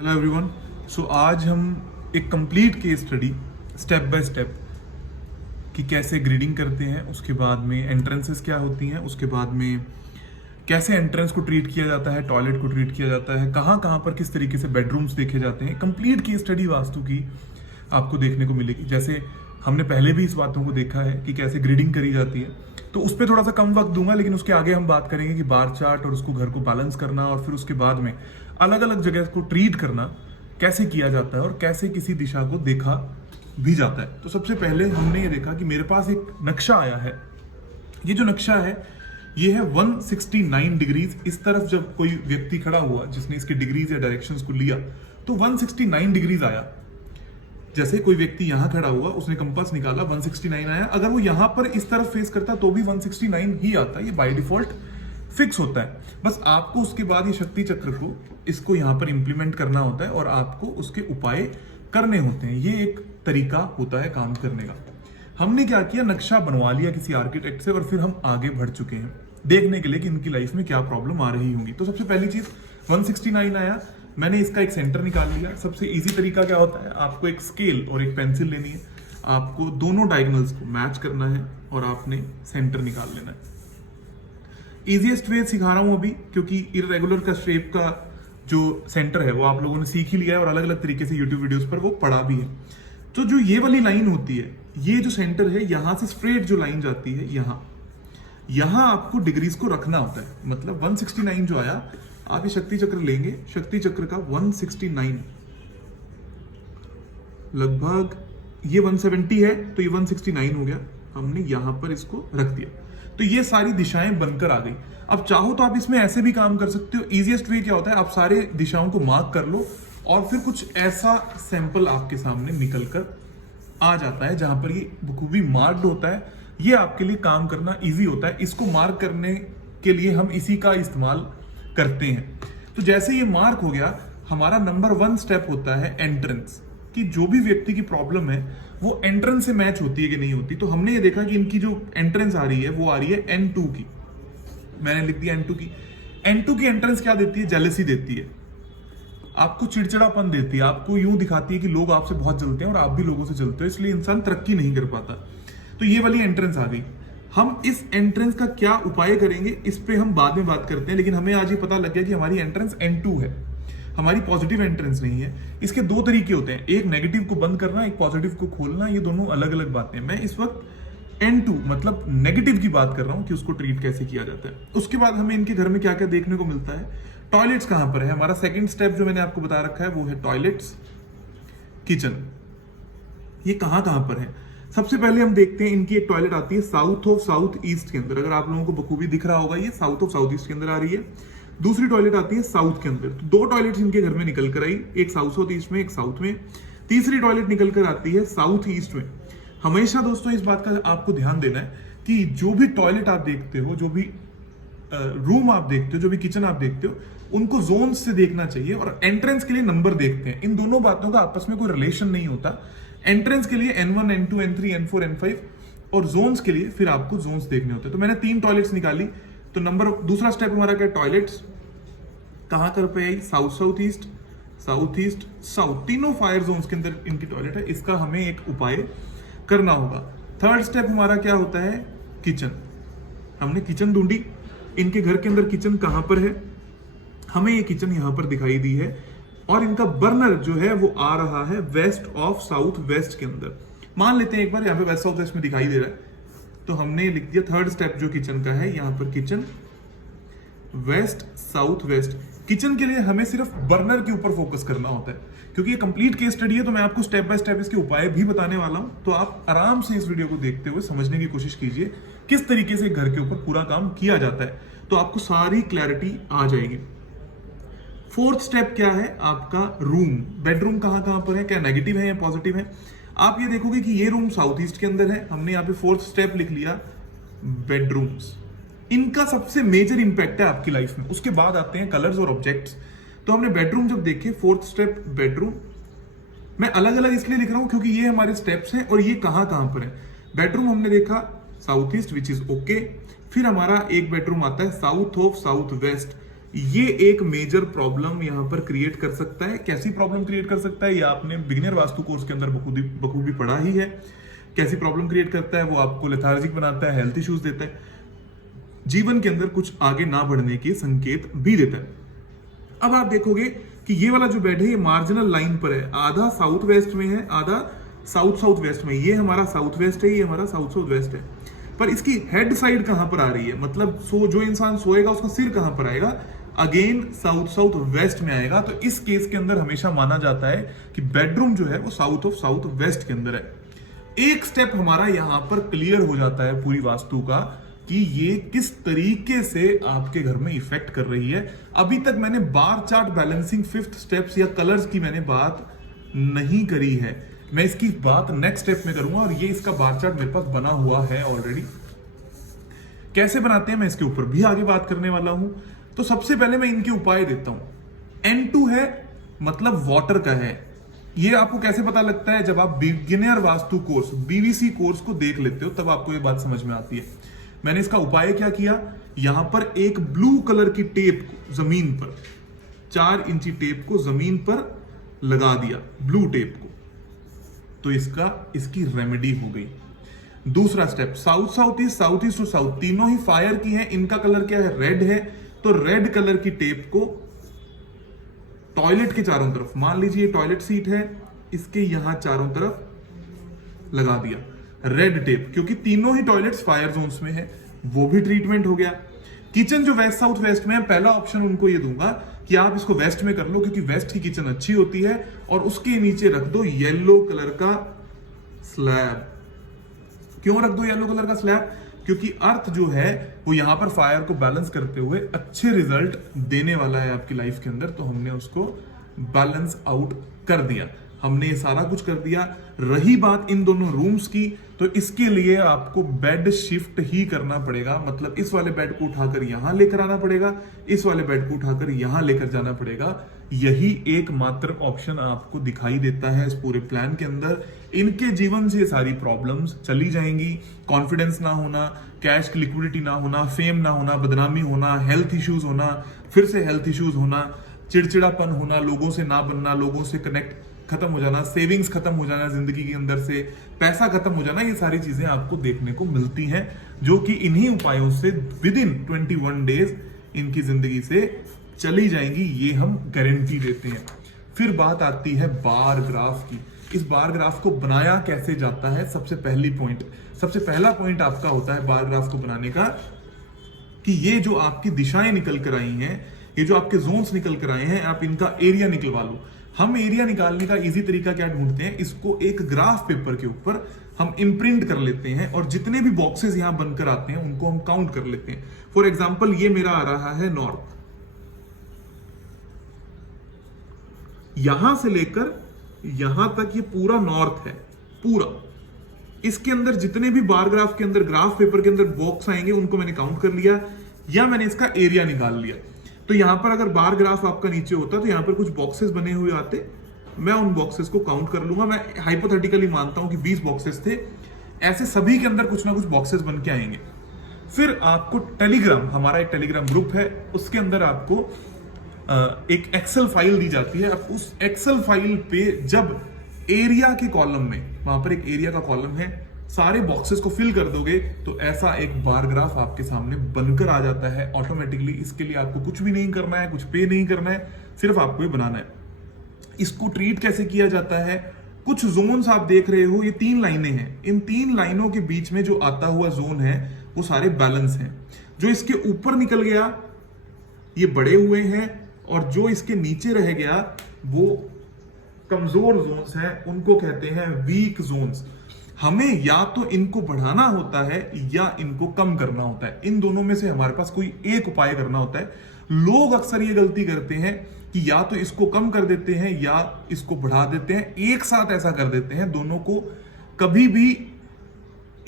Hello everyone. सो आज हम एक complete case study step by step कि कैसे ग्रीडिंग करते हैं, उसके बाद में एंट्रेंसेस क्या होती हैं, उसके बाद में कैसे एंट्रेंस को ट्रीट किया जाता है, टॉयलेट को ट्रीट किया जाता है, कहाँ कहाँ पर किस तरीके से बेडरूम्स देखे जाते हैं। कंप्लीट केस स्टडी वास्तु की आपको देखने को मिलेगी। जैसे हमने पहले भी इस बातों को देखा है कि कैसे ग्रीडिंग करी जाती है, तो उस पर थोड़ा सा कम वक्त दूंगा, लेकिन उसके आगे हम बात करेंगे कि बार चार्ट और उसको घर को बैलेंस करना और फिर उसके बाद में अलग अलग जगह को ट्रीट करना कैसे किया जाता है और कैसे किसी दिशा को देखा भी जाता है। तो सबसे पहले हमने ये देखा कि मेरे पास एक नक्शा आया है। ये जो नक्शा है ये है 169 डिग्रीज। इस तरफ जब कोई व्यक्ति खड़ा हुआ जिसने इसके डिग्रीज या डायरेक्शंस को लिया तो 169 डिग्रीज आया। जैसे कोई व्यक्ति यहां खड़ा हुआ, उसने कंपास निकाला, 169 आया। अगर वो यहां पर इस तरफ फेस करता तो भी 169 ही आता। ये बाय डिफॉल्ट फिक्स होता है। बस आपको उसके बाद ये शक्ति चक्र को इसको यहां पर इंप्लीमेंट करना होता है और आपको उसके उपाय करने होते हैं। ये एक तरीका होता है काम करने का। हमने क्या किया, नक्शा बनवा लिया किसी आर्किटेक्ट से और फिर हम आगे बढ़ चुके हैं देखने के लिए कि इनकी लाइफ में क्या प्रॉब्लम आ रही होंगी। तो सबसे पहली चीज 169 आया, मैंने इसका एक सेंटर निकाल लिया। सबसे इजी तरीका क्या होता है, आपको एक स्केल और एक पेंसिल लेनी है, आपको दोनों डायगोनल्स को मैच करना है और आपने सेंटर निकाल लेना है। इजीएस्ट वे सिखा रहा हूं अभी, क्योंकि इरेगुलर का शेप का जो सेंटर है वो आप लोगों ने सीख ही लिया है और अलग अलग तरीके से यूट्यूब वीडियोस पर वो पढ़ा भी है। तो जो ये वाली लाइन होती है, ये जो सेंटर है, यहां से स्ट्रेट जो लाइन जाती है यहां आपको डिग्रीज को रखना होता है। मतलब 169 जो आया, आप ये शक्ति चक्र लेंगे, शक्ति चक्र का 169 लगभग ये 170 है तो ये 169 हो गया। हमने यहां पर इसको रख दिया तो ये सारी दिशाएं बनकर आ गई। अब चाहो तो आप इसमें ऐसे भी काम कर सकते हो। इजीएस्ट वे क्या होता है, आप सारे दिशाओं को मार्क कर लो और फिर कुछ ऐसा सैंपल आपके सामने निकल कर आ जाता है जहां पर ये बखूबी मार्क्ड होता है। ये आपके लिए काम करना इजी होता है। इसको मार्क करने के लिए हम इसी का इस्तेमाल करते हैं। तो जैसे ये मार्क हो गया, हमारा नंबर 1 स्टेप होता है एंट्रेंस, कि जो भी व्यक्ति की प्रॉब्लम है वो एंट्रेंस से मैच होती है कि नहीं होती। तो हमने ये देखा कि इनकी जो एंट्रेंस आ रही है वो आ रही है N2 की। मैंने लिख दिया N2 की। N2 की एंट्रेंस क्या देती है, जेलसी देती है, आपको चिड़चिड़ापन देती है, आपको यूं दिखाती है कि लोग आपसे बहुत जलते हैं और आप भी लोगों से जलते हो, इसलिए इंसान तरक्की नहीं कर पाता। तो ये वाली एंट्रेंस आ गई। हम इस एंट्रेंस का क्या उपाय करेंगे इस पे हम बाद में बात करते हैं, लेकिन हमें आज ये पता लग गया कि हमारी एंट्रेंस N2 है, हमारी पॉजिटिव एंट्रेंस नहीं है। इसके दो तरीके होते हैं, एक नेगेटिव को बंद करना, एक पॉजिटिव को खोलना। ये दोनों अलग अलग बातें हैं। मैं इस वक्त N2 मतलब नेगेटिव की बात कर रहा हूं कि उसको ट्रीट कैसे किया जाता है। उसके बाद हमें इनके घर में क्या क्या देखने को मिलता है। टॉयलेट्स कहां पर है, हमारा सेकंड स्टेप जो मैंने आपको बता रखा है वो है टॉयलेट्स, किचन। ये कहां कहां पर है, सबसे पहले हम देखते हैं इनकी एक टॉयलेट आती है साउथ ऑफ साउथ ईस्ट के अंदर। अगर आप लोगों को बखूबी दिख रहा होगा, ये साउथ ऑफ साउथ ईस्ट के अंदर आ रही है। दूसरी टॉयलेट आती है साउथ के अंदर। तो दो टॉयलेट्स इनके घर में निकल कर आई, एक साउथ ईस्ट में, एक साउथ में। तीसरी टॉयलेट निकल कर आती है साउथ ईस्ट में। हमेशा दोस्तों इस बात का आपको ध्यान देना है कि जो भी टॉयलेट आप देखते हो, जो भी रूम आप देखते हो, जो भी किचन आप देखते हो, उनको जोन से देखना चाहिए और एंट्रेंस के लिए नंबर देखते हैं। इन दोनों बातों का आपस में कोई रिलेशन नहीं होता। एंट्रेंस के लिए N1, N2, N3, N4, N5 और जोन्स के लिए फिर आपको जोन्स देखने होते हैं। तो मैंने 3 टॉयलेट्स निकाली। तो दूसरा स्टेप हमारा क्या, टॉयलेट्स कहां कर पे आई, south south east, south east, south, तीनों फायर जोन्स के अंदर इनकी टॉयलेट है। इसका हमें एक उपाय करना होगा। थर्ड स्टेप हमारा क्या होता है, किचन। हमने किचन ढूंढी, इनके घर के अंदर किचन कहां पर है, हमें ये किचन यहां पर दिखाई दी है और इनका बर्नर जो है वो आ रहा है वेस्ट ऑफ साउथ वेस्ट के अंदर। मान लेते हैं एक बार यहाँ पे वेस्ट साउथ वेस्ट में दिखाई दे रहा है, तो हमने लिख दिया थर्ड स्टेप जो किचन का है, यहां पर kitchen west south west. Kitchen के लिए हमें सिर्फ बर्नर के ऊपर फोकस करना होता है, क्योंकि ये कंप्लीट केस स्टडी है तो मैं आपको स्टेप बाय स्टेप इसके उपाय भी बताने वाला हूं। तो आप आराम से इस वीडियो को देखते हुए समझने की कोशिश कीजिए किस तरीके से घर के ऊपर पूरा काम किया जाता है, तो आपको सारी क्लैरिटी आ जाएगी। फोर्थ स्टेप क्या है आपका, रूम। बेडरूम कहां कहां पर है, क्या नेगेटिव है या पॉजिटिव है। आप ये देखोगे कि ये रूम साउथ ईस्ट के अंदर है। हमने यहाँ पे फोर्थ स्टेप लिख लिया बेडरूम्स। इनका सबसे मेजर इंपैक्ट है आपकी लाइफ में। उसके बाद आते हैं कलर्स और ऑब्जेक्ट्स। तो हमने बेडरूम जब देखे, फोर्थ स्टेप बेडरूम। मैं अलग अलग इसलिए लिख रहा हूं क्योंकि ये हमारे स्टेप्स हैं और ये कहां कहां पर है। बेडरूम हमने देखा south east which is okay. फिर हमारा एक बेडरूम आता है साउथ ऑफ साउथ वेस्ट। ये एक मेजर प्रॉब्लम यहां पर क्रिएट कर सकता है। कैसी प्रॉब्लम क्रिएट कर सकता है, ये आपने बिगिनर वास्तु कोर्स के अंदर बखूबी पढ़ा ही है। कैसी प्रॉब्लम क्रिएट करता है, वो आपको लेथार्जिक बनाता है, हेल्थ इश्यूज देता है, जीवन के अंदर कुछ आगे ना बढ़ने के संकेत भी देता है। अब आप देखोगे कि ये वाला जो बेड है ये मार्जिनल लाइन पर है, आधा साउथ वेस्ट में है, आधा साउथ साउथ वेस्ट में। ये हमारा साउथ वेस्ट है, ये हमारा साउथ साउथ वेस्ट है, पर इसकी हेड साइड कहां पर आ रही है, मतलब जो इंसान सोएगा उसका सिर कहां पर आएगा, अगेन साउथ साउथ वेस्ट में आएगा। तो इस केस के अंदर हमेशा माना जाता है कि बेडरूम जो है वो साउथ ऑफ साउथ वेस्ट के अंदर है। एक स्टेप हमारा यहां पर क्लियर हो जाता है पूरी वास्तु का कि ये किस तरीके से आपके घर में इफेक्ट कर रही है। अभी तक मैंने bar chart balancing 5th steps या कलर्स की मैंने बात नहीं करी है, मैं इसकी बात नेक्स्ट स्टेप में करूंगा, और ये इसका बार चार्ट मेरे पास बना हुआ है ऑलरेडी। कैसे बनाते हैं मैं इसके ऊपर भी आगे बात करने वाला हूं। तो सबसे पहले मैं इनके उपाय देता हूं। N2 है मतलब वाटर का है। ये आपको कैसे पता लगता है, जब आप beginner vastu course BVC course को देख लेते हो तब आपको ये बात समझ में आती है। मैंने इसका उपाय क्या किया, यहां पर एक ब्लू कलर की टेप जमीन पर, 4 इंची टेप को जमीन पर लगा दिया, ब्लू टेप को, तो इसकी रेमेडी हो गई। दूसरा step, south south east to south, तीनों ही फायर की हैं, इनका कलर क्या है, रेड है, तो रेड कलर की टेप को टॉयलेट के चारों तरफ, मान लीजिए टॉयलेट सीट है, इसके यहां चारों तरफ लगा दिया रेड टेप, क्योंकि तीनों ही टॉयलेट्स फायर जोन्स में है, वो भी ट्रीटमेंट हो गया। किचन जो वेस्ट साउथ वेस्ट में है, पहला ऑप्शन उनको ये दूंगा कि आप इसको वेस्ट में कर लो, क्योंकि वेस्ट की किचन अच्छी होती है, और उसके नीचे रख दो येलो कलर का स्लैब। क्यों रख दो येलो कलर का स्लैब, क्योंकि अर्थ जो है वो यहां पर फायर को बैलेंस करते हुए अच्छे रिजल्ट देने वाला है आपकी लाइफ के अंदर, तो हमने उसको बैलेंस आउट कर दिया, हमने ये सारा कुछ कर दिया। रही बात इन दोनों रूम्स की, तो इसके लिए आपको बेड शिफ्ट ही करना पड़ेगा, मतलब इस वाले बेड को उठाकर यहां लेकर आना पड़ेगा, इस वाले बेड को उठाकर यहां लेकर जाना पड़ेगा। यही एकमात्र ऑप्शन आपको दिखाई देता है इस पूरे प्लान के अंदर। इनके जीवन से सारी प्रॉब्लम्स चली जाएंगी, कॉन्फिडेंस ना होना, कैश की लिक्विडिटी ना होना, फेम ना होना, बदनामी होना, हेल्थ इश्यूज होना, फिर से हेल्थ इश्यूज होना, चिड़चिड़ापन होना, लोगों से ना बनना, लोगों से कनेक्ट खत्म हो जाना, सेविंग्स खत्म हो जाना, जिंदगी के अंदर से पैसा खत्म हो जाना, ये सारी चीजें आपको देखने को मिलती हैं, जो कि इन्हीं उपायों से विद इन 21 डेज इनकी जिंदगी से चली जाएंगी, ये हम गारंटी देते हैं। फिर बात आती है बार ग्राफ की। इस बार ग्राफ को बनाया कैसे जाता है, सबसे पहला पॉइंट आपका होता है बार ग्राफ को बनाने का, कि ये जो आपकी दिशाएं निकल कर आई हैं, ये जो आपके जोन्स निकल कर आए हैं, आप इनका एरिया निकलवा लो। हम एरिया निकालने का इजी तरीका क्या ढूंढते हैं, इसको एक ग्राफ पेपर के ऊपर हम इम्प्रिंट कर लेते हैं, और जितने भी बॉक्सेस यहां बनकर आते हैं उनको हम काउंट कर लेते हैं। फॉर एग्जाम्पल ये मेरा आ रहा है नॉर्थ, यहां से लेकर यहां तक ये पूरा नॉर्थ है, पूरा। इसके अंदर जितने भी बार ग्राफ के अंदर, ग्राफ पेपर के अंदर बॉक्स आएंगे, उनको मैंने काउंट कर लिया, या मैंने इसका एरिया निकाल लिया। तो यहां पर अगर बार ग्राफ आपका नीचे होता तो यहां पर कुछ बॉक्सेस बने हुए आते, मैं उन बॉक्सेस को काउंट कर लूंगा। मैं हाइपोथेटिकली मानता हूं कि 20 बॉक्सेस थे, ऐसे सभी के अंदर कुछ ना कुछ बॉक्सेस बन के आएंगे। फिर आपको टेलीग्राम, हमारा एक टेलीग्राम ग्रुप है, उसके अंदर आपको एक एक्सेल फाइल दी जाती है। अब उस एक्सेल फाइल पे जब एरिया के कॉलम में, वहां पर एक एरिया का कॉलम है, सारे बॉक्सेस को फिल कर दोगे तो ऐसा एक बार ग्राफ आपके सामने बनकर आ जाता है ऑटोमेटिकली। इसके लिए आपको कुछ भी नहीं करना है, कुछ पे नहीं करना है, सिर्फ आपको ये बनाना है। इसको ट्रीट कैसे किया जाता है, कुछ जोन्स आप देख रहे हो, ये 3 लाइनें हैं, इन 3 लाइनों के बीच में जो आता हुआ जोन है वो सारे बैलेंस हैं। जो इसके ऊपर निकल गया ये बड़े हुए हैं, और जो इसके नीचे रह गया वो कमजोर जोन्स हैं, उनको कहते हैं वीक जोन्स। हमें या तो इनको बढ़ाना होता है या इनको कम करना होता है, इन दोनों में से हमारे पास कोई एक उपाय करना होता है। लोग अक्सर ये गलती करते हैं कि या तो इसको कम कर देते हैं या इसको बढ़ा देते हैं, एक साथ ऐसा कर देते हैं। दोनों को कभी भी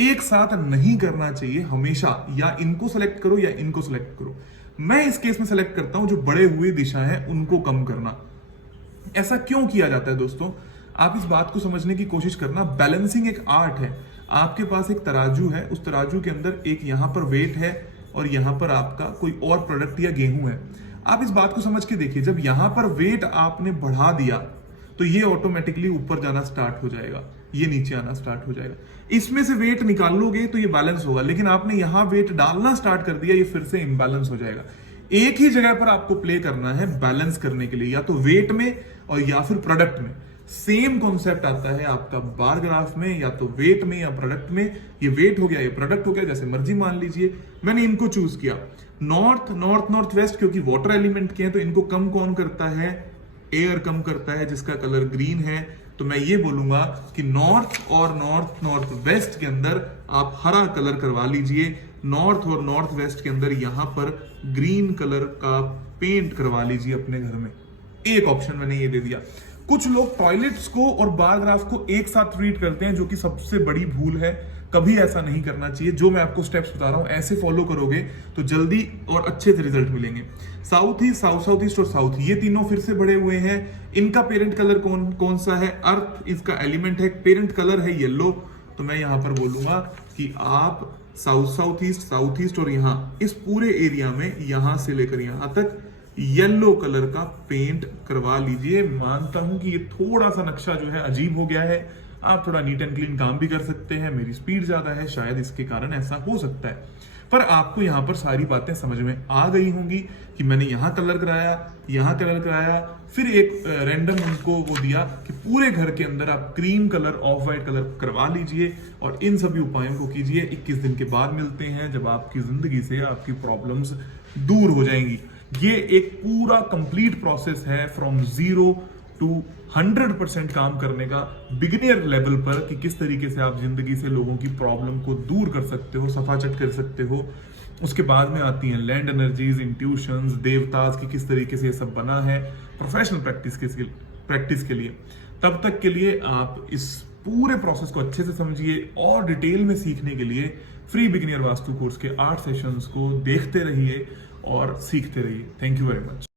एक साथ नहीं करना चाहिए, हमेशा या इनको सेलेक्ट करो या इनको सेलेक्ट करो। मैं इस केस में सेलेक्ट करता हूं जो बड़े हुए दिशा है उनको कम करना। ऐसा क्यों किया जाता है दोस्तों, आप इस बात को समझने की कोशिश करना। बैलेंसिंग एक आर्ट है। आपके पास एक तराजू है, उस तराजू के अंदर एक यहां पर वेट है और यहां पर आपका कोई और प्रोडक्ट या गेहूं है। आप इस बात को समझ के देखिए, जब यहां पर वेट आपने बढ़ा दिया तो ये ऑटोमेटिकली ऊपर जाना स्टार्ट हो जाएगा, ये नीचे आना स्टार्ट हो जाएगा। इसमें से वेट निकाल लोगे तो ये बैलेंस होगा, लेकिन आपने यहां वेट डालना स्टार्ट कर दिया, ये फिर से इम्बैलेंस हो जाएगा। एक ही जगह पर आपको प्ले करना है बैलेंस करने के लिए, या तो वेट में और या फिर प्रोडक्ट में। सेम कॉन्सेप्ट आता है आपका बार ग्राफ में, या तो वेट में या प्रोडक्ट में। ये वेट हो गया, ये प्रोडक्ट हो गया, जैसे मर्जी मान लीजिए। मैंने इनको चूज किया नॉर्थ, नॉर्थ नॉर्थ वेस्ट, क्योंकि वाटर एलिमेंट के हैं, तो इनको कम कौन करता है? एयर कम करता है, जिसका कलर ग्रीन है। तो मैं ये बोलूंगा कि नॉर्थ और नॉर्थ नॉर्थ वेस्ट के अंदर आप हरा कलर करवा लीजिए, नॉर्थ और नॉर्थ वेस्ट के अंदर यहां पर ग्रीन कलर का पेंट करवा लीजिए अपने घर में। एक ऑप्शन मैंने ये दे दिया। कुछ लोग टॉयलेट्स को और बार ग्राफ को एक साथ ट्रीट करते हैं, जो कि सबसे बड़ी भूल है। कभी ऐसा नहीं करना चाहिए। जो मैं आपको स्टेप्स बता रहा हूं ऐसे फॉलो करोगे तो जल्दी और अच्छे से रिजल्ट मिलेंगे। South east, south south east और साउथ, ये तीनों फिर से बढ़े हुए हैं। इनका पेरेंट कलर कौन सा है? अर्थ इसका एलिमेंट है, पेरेंट कलर है येलो। तो मैं यहां पर बोलूंगा कि आप साउथ साउथ ईस्ट और यहां इस पूरे एरिया में, यहां से लेकर यहां तक येलो कलर का पेंट करवा लीजिए। मानता हूं कि ये थोड़ा सा नक्शा जो है अजीब हो गया है, आप थोड़ा नीट एंड क्लीन काम भी कर सकते हैं। मेरी स्पीड ज्यादा है, शायद इसके कारण ऐसा हो सकता है, पर आपको यहां पर सारी बातें समझ में आ गई होंगी कि मैंने यहां कलर कराया, यहां कलर कराया, फिर एक रैंडम उनको वो दिया कि पूरे घर के अंदर आप cream colour, of white colour करवा लीजिए और इन सभी उपायों को कीजिए। 21 दिन के बाद मिलते हैं, जब आपकी जिंदगी से आपकी प्रॉब्लम्स दूर हो जाएंगी। ये एक पूरा कंप्लीट प्रोसेस है, फ्रॉम 0 टू 100% काम करने का बिगिनियर लेवल पर, कि किस तरीके से आप जिंदगी से लोगों की प्रॉब्लम को दूर कर सकते हो, सफाचट कर सकते हो। उसके बाद में आती हैं लैंड एनर्जीज, इंट्यूशंस, देवताज की किस तरीके से ये सब बना है प्रोफेशनल प्रैक्टिस के लिए। तब तक के लिए आप इस पूरे प्रोसेस को अच्छे से समझिए और डिटेल में सीखने के लिए फ्री बिगिनियर वास्तु कोर्स के 8 सेशंस को देखते रहिए और सीखते रहिए। Thank you very much.